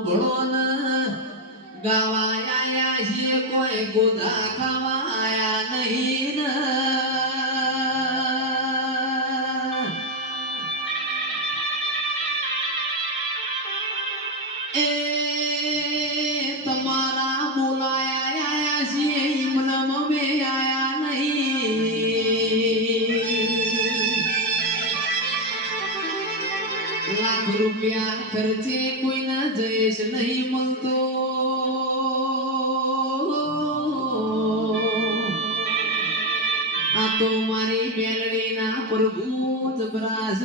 ભણોન ગાવાયા છીએ કોઈ ગોધા ખાવાયા નહીં એ તમારા બોલાયા છીએ મને મમે આયા નહીં લાખ રૂપિયા ખર્ચે કોઈના જયેશ નહીં મળતો આ તો મારી મેલડીના પ્રભુ જબરાજ